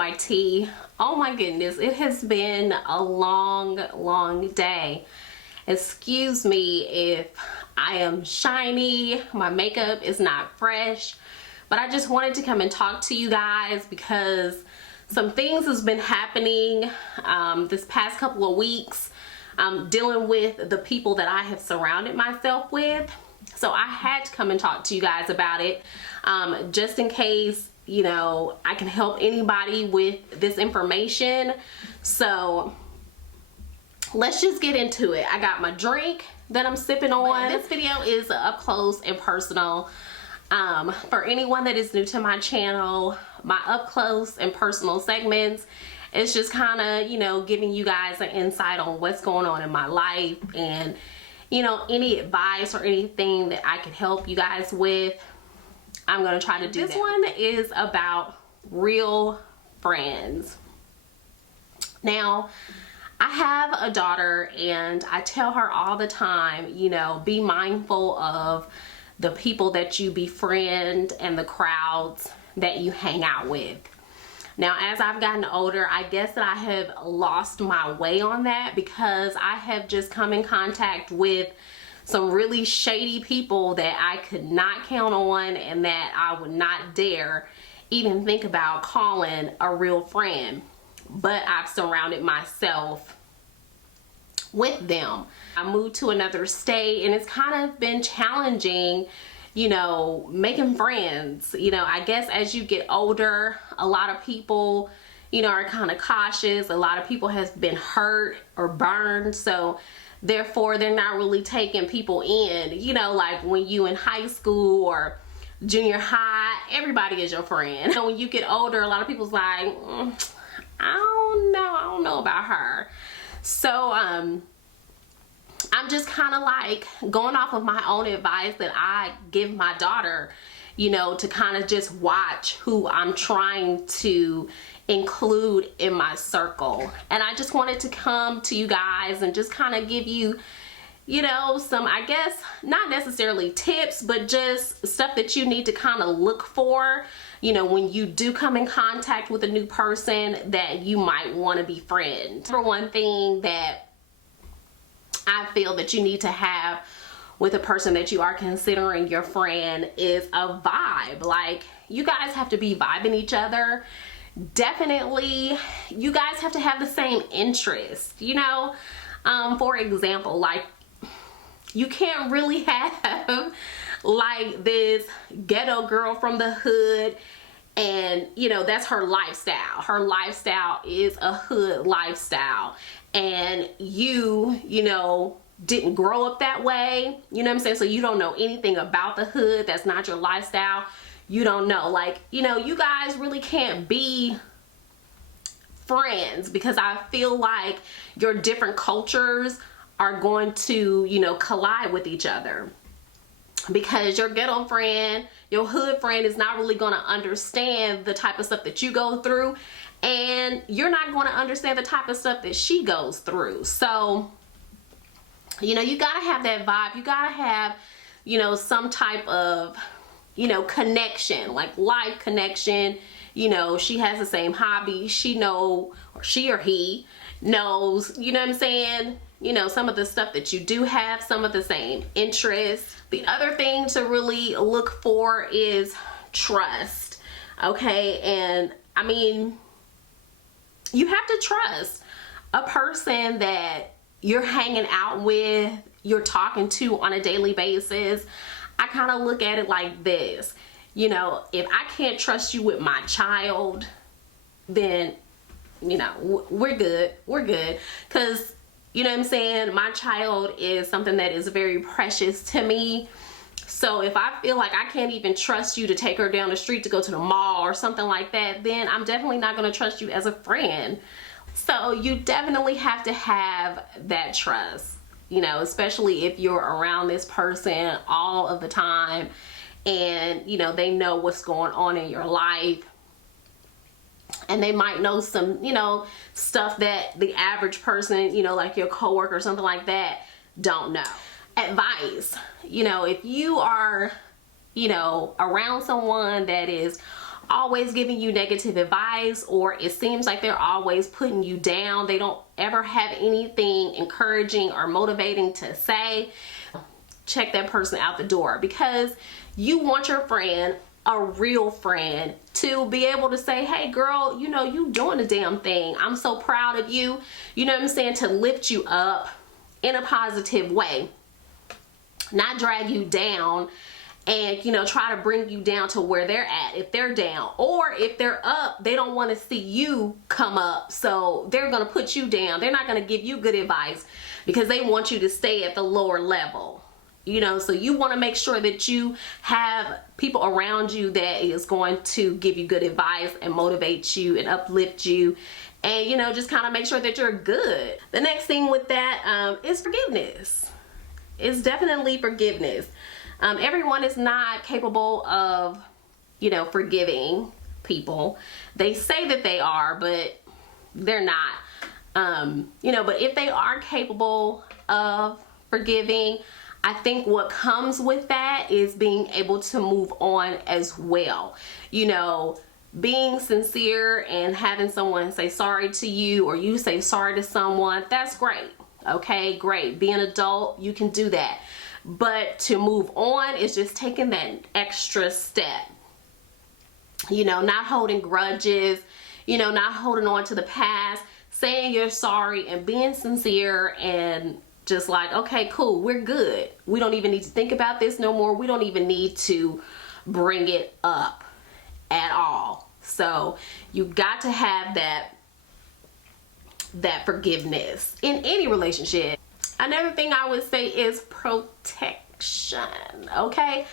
YT. Oh my goodness, it has been a long day. Excuse me if I am shiny, my makeup is not fresh, but I just wanted to come and talk to you guys because some things has been happening this past couple of weeks, dealing with the people that I have surrounded myself with. So I had to come and talk to you guys about it, just in case, you know, I can help anybody with this information. So let's just get into it. I got my drink that I'm sipping on. This video is up close and personal. For anyone that is new to my channel, my up close and personal segments, it's just kind of, you know, giving you guys an insight on what's going on in my life, and you know, any advice or anything that I could help you guys with, I'm going to try to do. This one is about real friends. Now, I have a daughter and I tell her all the time, you know, be mindful of the people that you befriend and the crowds that you hang out with. Now, as I've gotten older, I guess that I have lost my way on that, because I have just come in contact with some really shady people that I could not count on, and that I would not dare even think about calling a real friend. But I've surrounded myself with them. I moved to another state and it's kind of been challenging, you know, making friends. You know, I guess as you get older, a lot of people, you know, are kind of cautious. A lot of people has been hurt or burned, so therefore they're not really taking people in. You know, like when you in high school or junior high, everybody is your friend. So when you get older, a lot of people's like, I don't know about her. So I'm just kind of like going off of my own advice that I give my daughter, you know, to kind of just watch who I'm trying to include in my circle. And I just wanted to come to you guys and just kind of give you, you know, some, I guess, not necessarily tips, but just stuff that you need to kind of look for, you know, when you do come in contact with a new person that you might want to befriend. For one thing that I feel that you need to have with a person that you are considering your friend is a vibe. Like, you guys have to be vibing each other. Definitely, you guys have to have the same interest, you know. For example, like, you can't really have like this ghetto girl from the hood and, you know, that's her lifestyle. Her lifestyle is a hood lifestyle, and you know, didn't grow up that way, you know what I'm saying? So you don't know anything about the hood. That's not your lifestyle. You don't know, like, you know, you guys really can't be friends, because I feel like your different cultures are going to, you know, collide with each other. Because your ghetto friend, your hood friend, is not really going to understand the type of stuff that you go through, and you're not going to understand the type of stuff that she goes through. So, you know, you got to have that vibe. You got to have, you know, some type of, you know, connection, like life connection. You know, she has the same hobby. She know, or she or he knows, you know what I'm saying? You know, some of the stuff that you do have, some of the same interests. The other thing to really look for is trust. Okay, and I mean, you have to trust a person that you're hanging out with, you're talking to on a daily basis. I kind of look at it like this. You know, if I can't trust you with my child, then, you know, we're good. We're good. Because, you know what I'm saying, my child is something that is very precious to me. So if I feel like I can't even trust you to take her down the street to go to the mall or something like that, then I'm definitely not going to trust you as a friend. So you definitely have to have that trust, you know, especially if you're around this person all of the time and, you know, they know what's going on in your life. And they might know some, you know, stuff that the average person, you know, like your coworker or something like that, don't know. Advice, you know, if you are, you know, around someone that is always giving you negative advice, or it seems like they're always putting you down, they don't ever have anything encouraging or motivating to say, check that person out the door, because you want your friend, a real friend, to be able to say, hey girl, you know, you doing the damn thing. I'm so proud of you. You know what I'm saying? To lift you up in a positive way, not drag you down and, you know, try to bring you down to where they're at if they're down. Or if they're up, they don't want to see you come up, so they're going to put you down. They're not going to give you good advice because they want you to stay at the lower level. You know, so you want to make sure that you have people around you that is going to give you good advice and motivate you and uplift you, and, you know, just kind of make sure that you're good. The next thing with that is forgiveness. It's definitely forgiveness. Everyone is not capable of, you know, forgiving people. They say that they are, but they're not. You know, but if they are capable of forgiving, I think what comes with that is being able to move on as well. You know, being sincere and having someone say sorry to you, or you say sorry to someone, that's great. Okay, great. Be an adult, you can do that. But to move on is just taking that extra step. You know, not holding grudges, you know, not holding on to the past, saying you're sorry and being sincere and just like, okay, cool, we're good. We don't even need to think about this no more. We don't even need to bring it up at all. So you got to have that forgiveness in any relationship. Another thing I would say is protection, okay?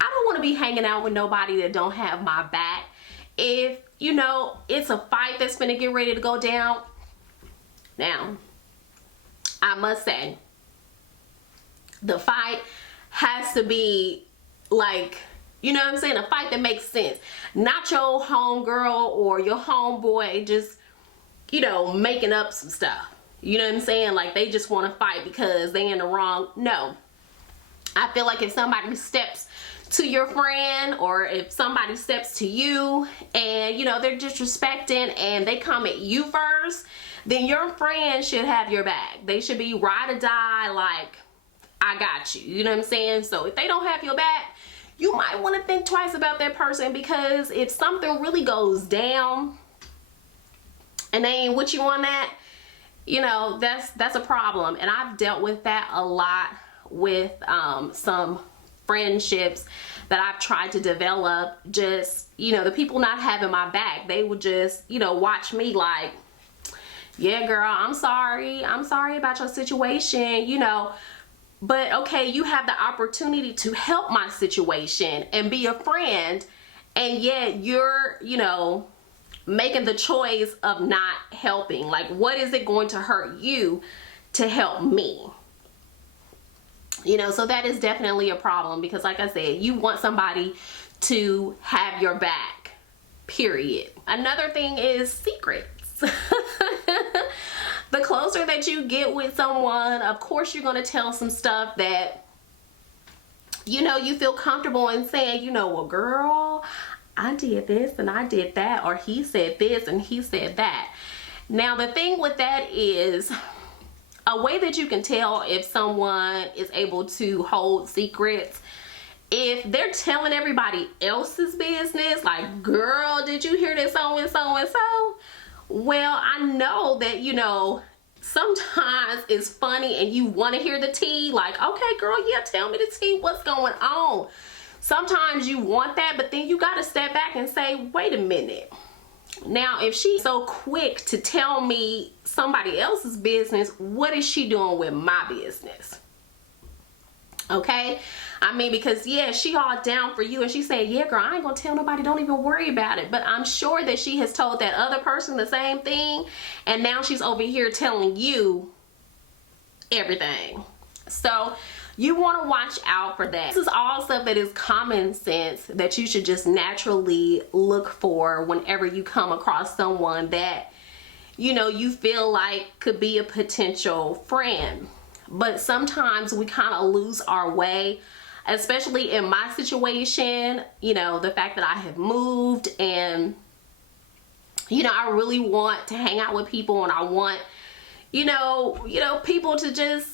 I don't want to be hanging out with nobody that don't have my back. If, you know, it's a fight that's gonna get ready to go down, now, I must say, the fight has to be like, you know what I'm saying, a fight that makes sense. Not your homegirl or your homeboy just, you know, making up some stuff. You know what I'm saying? Like they just want to fight because they in the wrong. No. I feel like if somebody steps to your friend, or if somebody steps to you and, you know, they're disrespecting and they come at you first, then your friend should have your back. They should be ride or die, like, I got you. You know what I'm saying? So if they don't have your back, you might want to think twice about that person, because if something really goes down and they ain't with you on that, you know, that's a problem. And I've dealt with that a lot with some friendships that I've tried to develop. Just, you know, the people not having my back, they would just, you know, watch me like, yeah girl, I'm sorry about your situation, you know, but okay, you have the opportunity to help my situation and be a friend, and yet you're, you know, making the choice of not helping. Like, what is it going to hurt you to help me? You know, so that is definitely a problem, because like I said, you want somebody to have your back, period. Another thing is secrets. The closer that you get with someone, of course you're going to tell some stuff that, you know, you feel comfortable in saying, you know, well girl, I did this and I did that, or he said this and he said that. Now the thing with that is, a way that you can tell if someone is able to hold secrets, if they're telling everybody else's business, like, girl, did you hear that so and so and so? Well, I know that, you know, sometimes it's funny and you want to hear the tea, like, okay girl, yeah, tell me the tea, what's going on? Sometimes you want that, but then you got to step back and say, wait a minute. Now, if she's so quick to tell me somebody else's business, what is she doing with my business? Okay? I mean, because yeah, she all down for you and she said, yeah girl, I ain't gonna tell nobody, don't even worry about it. But I'm sure that she has told that other person the same thing, and now she's over here telling you everything. So you want to watch out for that. This is all stuff that is common sense that you should just naturally look for whenever you come across someone that, you know, you feel like could be a potential friend. But sometimes we kind of lose our way especially in my situation, you know, the fact that I have moved and, you know, I really want to hang out with people and I want, you know, people to just,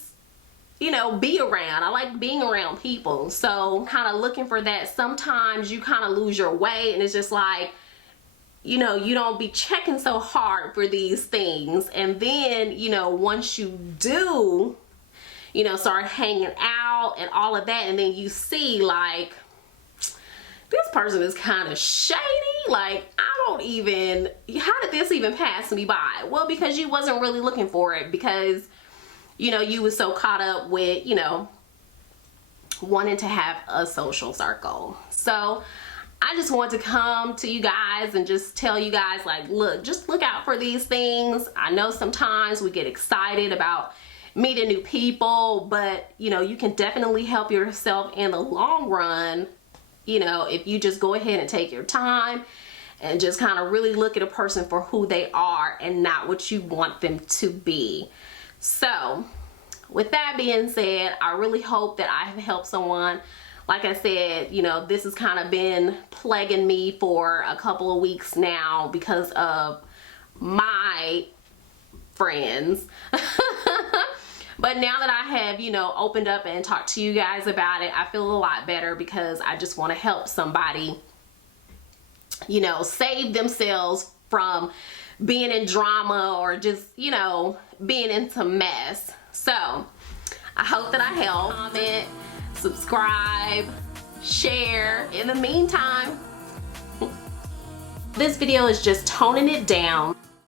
you know, be around. I like being around people. So kind of looking for that. Sometimes you kind of lose your way and it's just like, you know, you don't be checking so hard for these things. And then, you know, once you do, you know, start hanging out and all of that, and then you see like, this person is kind of shady. Like, I don't even, how did this even pass me by? Well, because you wasn't really looking for it, because, you know, you was so caught up with, you know, wanting to have a social circle. So I just want to come to you guys and just tell you guys, like, look, just look out for these things. I know sometimes we get excited about meeting new people, but, you know, you can definitely help yourself in the long run, you know, if you just go ahead and take your time and just kind of really look at a person for who they are and not what you want them to be. So with that being said, I really hope that I have helped someone. Like I said, you know, this has kind of been plaguing me for a couple of weeks now because of my friends. But now that I have, you know, opened up and talked to you guys about it, I feel a lot better because I just want to help somebody, you know, save themselves from being in drama or just, you know, being in some mess. So I hope that I help. Comment, subscribe, share. In the meantime, this video is just toning it down.